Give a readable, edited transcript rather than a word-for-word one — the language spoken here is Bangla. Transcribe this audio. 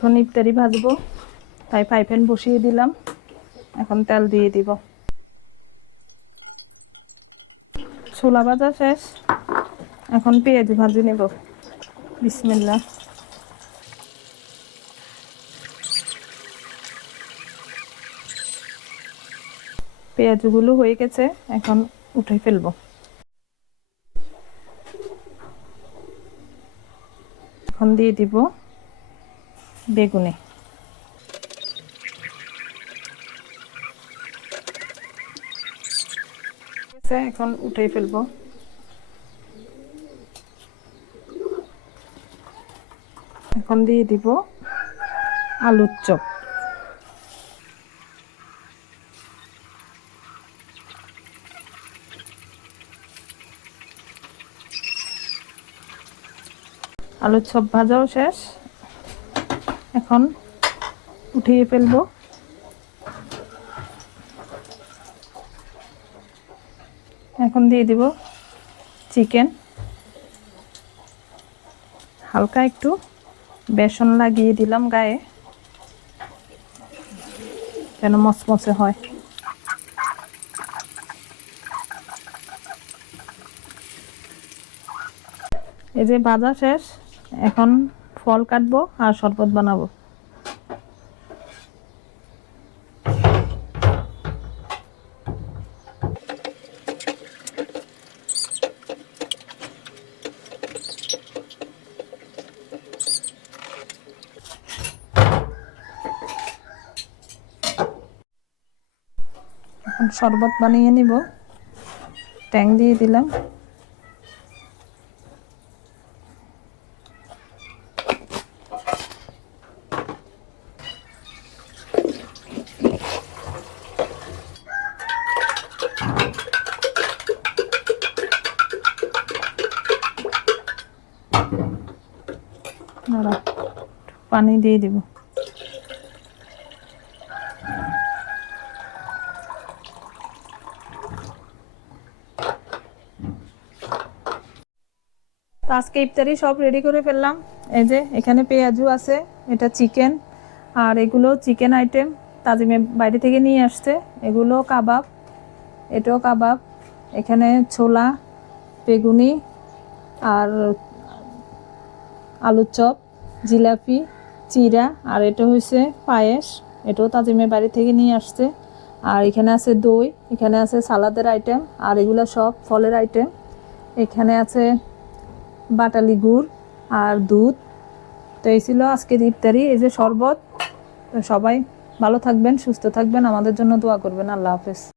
এখন ইফতারি ভাজবো, তাই ফ্রাই প্যান বসিয়ে দিলাম। এখন তেল দিয়ে দিব। ছোলা ভাজা শেষ, এখন পেঁয়াজ ভাজি নেব। বিসমিল্লাহ। পেঁয়াজগুলো হয়ে গেছে, এখন উঠে ফেলবো। এখন দিয়ে দিব বেগুনি। এখন উঠে ফেলবো। এখন দিয়ে দিব আলুর চপ। আলুর চপ ভাজাও শেষ, এখন উঠিয়ে ফেলবো। এখন দিয়ে দিব চিকেন। হালকা একটু বেসন লাগিয়ে দিলাম গায়ে, যেন মচমচে হয়। এই যে ভাজা শেষ, এখন ফল কাটবো আর শরবত বানাবো। এখন শরবত বানিয়ে নিব। ট্যাং দিয়ে দিলাম। পানি দিয়ে দিব। তো আজকে ইফতারি সব রেডি করে ফেললাম। এই যে এখানে পেঁয়াজু আছে, এটা চিকেন, আর এগুলো চিকেন আইটেম তাজিমে বাইরে থেকে নিয়ে আসছে। এগুলো কাবাব, এটাও কাবাব। এখানে ছোলা, বেগুনি, আর আলুর চপ, জিলাপি, চিড়া, আর এটা হচ্ছে পায়েস, এটাও তাজিমের বাড়ি থেকে নিয়ে আসছে। আর এখানে আছে দই, এখানে আছে সালাদের আইটেম, আর এগুলো সব ফলের আইটেম। এখানে আছে বাটালি গুড় আর দুধ। তো এই ছিল আজকের ইফতারি। এই যে শরবত। সবাই ভালো থাকবেন, সুস্থ থাকবেন, আমাদের জন্য দোয়া করবেন। আল্লাহ হাফেজ।